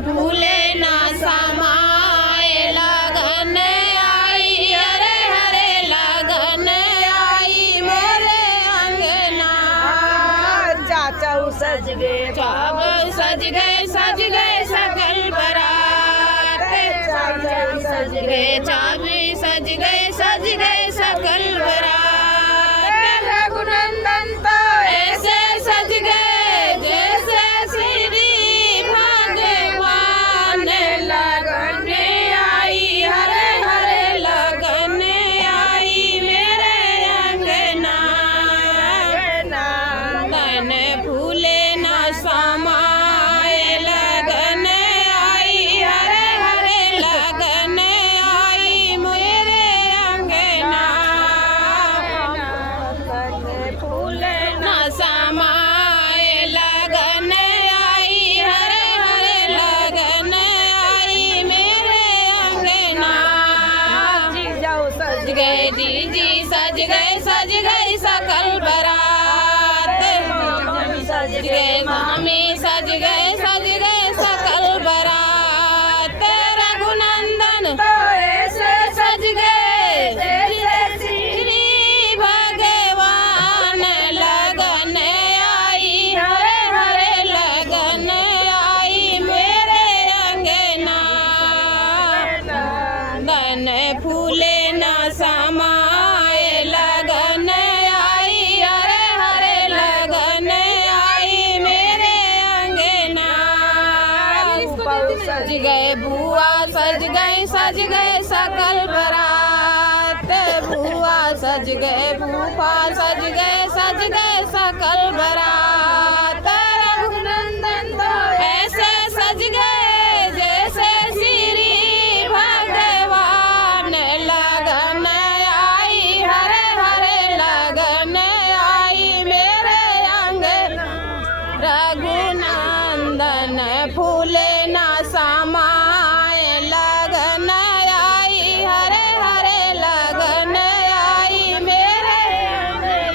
भूले ना समाए लगन आई हरे हरे लगन आई मेरे अंगना चाचा सज गए सज गए सकल बरात सज गए चाबी सज गए सकल बरात रघुनंदन तो ऐसे सज गए जैसे श्री भगवान लगन आई हरे हरे लगन आई मेरे अंगना तन फूले न समाए लगन आई हरे हरे लगन आई मेरे अंगना फूले न समाए लगन आई हरे हरे लगन आई मेरे अंगना जाओ सज गए जी सज गए सकल बरात सज गए मामी सज गए सकल बरात रघुनंदन ऐसे सज गए जैसे श्री भगवान लगन आई हरे हरे लगन आई मेरे अंगना गन फूले न समाए लगन आई हरे हरे लगन आई मेरे अंगना सज गए बुआ सज गए सकल बरात बुआ सज गए फूफा सज गए सकल बरात रघुनंदन तो ऐसे सज गए जैसे श्री भगवान लगन आई हरे हरे लगन आई मेरे अंगना रघुनंदन फूले न समाए लगन आई हरे हरे लगन आई मेरे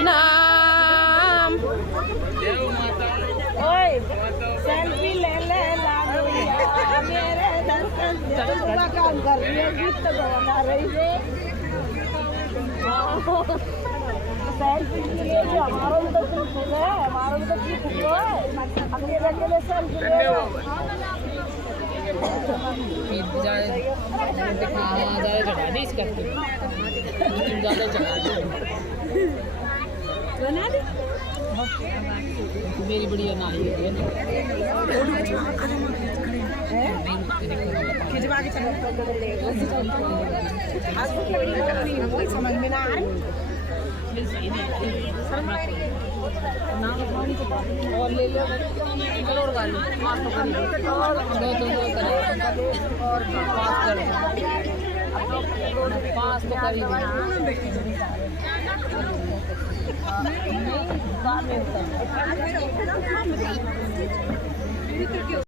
नाम ओए सेल्फी ले मेरे दर्शन का काम कर रही है गीत तो बना रही है सेल्फी लिए जो हमारा भी तो ठीक है हमारा भी तो ठीक है अकेले सेल्फी ले मेरी बढ़िया ना खिंचवा के चलो समझ में ना आ रही और ले लो चलो और गाली मार तो करी और दो और पाँच तो करी नहीं